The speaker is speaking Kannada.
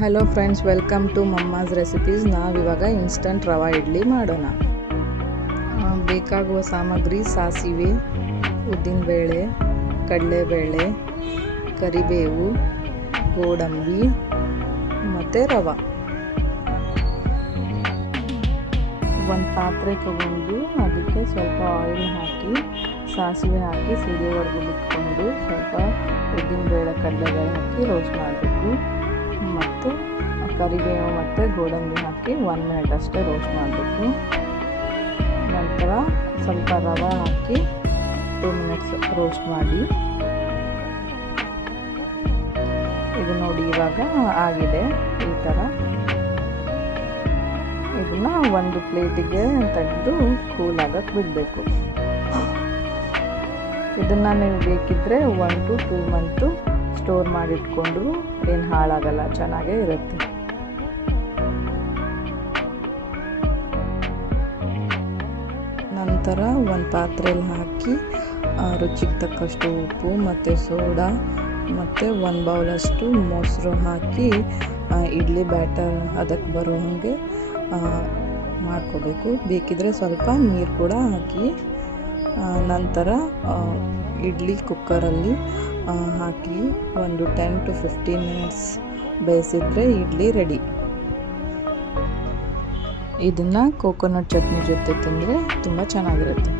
Hello friends, welcome to mamma's recipes. ನಾವಿವಾಗ ಇನ್ಸ್ಟಂಟ್ ರವಾ ಇಡ್ಲಿ ಮಾಡೋಣ. ಬೇಕಾಗುವ ಸಾಮಗ್ರಿ: ಸಾಸಿವೆ, ಉದ್ದಿನಬೇಳೆ, ಕಡಲೆಬೇಳೆ, ಕರಿಬೇವು, ಗೋಡಂಬಿ ಮತ್ತು ರವೆ. ಒಂದು ಪಾತ್ರೆ ತಗೊಂಡು ಅದಕ್ಕೆ ಸ್ವಲ್ಪ ಆಯಿಲ್ ಹಾಕಿ, ಸಾಸಿವೆ ಹಾಕಿ ಸಿಡಿಯೋವರೆಗೂ ಬಿಟ್ಕೊಂಡು ಸ್ವಲ್ಪ ಉದ್ದಿನಬೇಳೆ, ಕಡಲೆಬೇಳೆ ಹಾಕಿ ರೋಸ್ಟ್ ಮಾಡಬೇಕು. ಮತ್ತು ಕರಿಬೇವು ಮತ್ತು ಗೋಡಂಬಿ ಹಾಕಿ 1 ಮಿನಿಟ್ ಅಷ್ಟೇ ರೋಸ್ಟ್ ಮಾಡಬೇಕು. ನಂತರ ಸ್ವಲ್ಪ ರವೆ ಹಾಕಿ 2 ಮಿನಿಟ್ಸ್ ರೋಸ್ಟ್ ಮಾಡಿ. ಇದು ನೋಡಿ, ಇವಾಗ ಆಗಿದೆ. ಈ ಥರ ಇದನ್ನು ಒಂದು ಪ್ಲೇಟಿಗೆ ತೆಗೆದು ಕೂಲ್ ಆಗಕ್ಕೆ ಬಿಡಬೇಕು. ಇದನ್ನು ನೀವು ಬೇಕಿದ್ದರೆ 1 to 2 ಮಂತು ಸ್ಟೋರ್ ಮಾಡಿಟ್ಕೊಂಡ್ರು ಏನು ಹಾಳಾಗಲ್ಲ, ಚೆನ್ನಾಗೇ ಇರುತ್ತೆ. ನಂತರ ಒಂದು ಪಾತ್ರೆಯಲ್ಲಿ ಹಾಕಿ ರುಚಿಗೆ ತಕ್ಕಷ್ಟು ಉಪ್ಪು ಮತ್ತು ಸೋಡಾ ಮತ್ತು 1 ಬೌಲಷ್ಟು ಮೊಸರು ಹಾಕಿ ಇಡ್ಲಿ ಬ್ಯಾಟರ್ ಅದಕ್ಕೆ ಬರೋ ಹಾಗೆ ಮಾಡ್ಕೋಬೇಕು. ಬೇಕಿದ್ರೆ ಸ್ವಲ್ಪ ನೀರು ಕೂಡ ಹಾಕಿ ನಂತರ ಇಡ್ಲಿ ಕುಕ್ಕರಲ್ಲಿ ಹಾಕಿ ಒಂದು 10 to 15 ಮಿನಿಟ್ಸ್ ಬೇಯಿಸಿದ್ರೆ ಇಡ್ಲಿ ರೆಡಿ. ಇದನ್ನು ಕೋಕೋನಟ್ ಚಟ್ನಿ ಜೊತೆ ತಿಂದರೆ ತುಂಬ ಚೆನ್ನಾಗಿರುತ್ತೆ.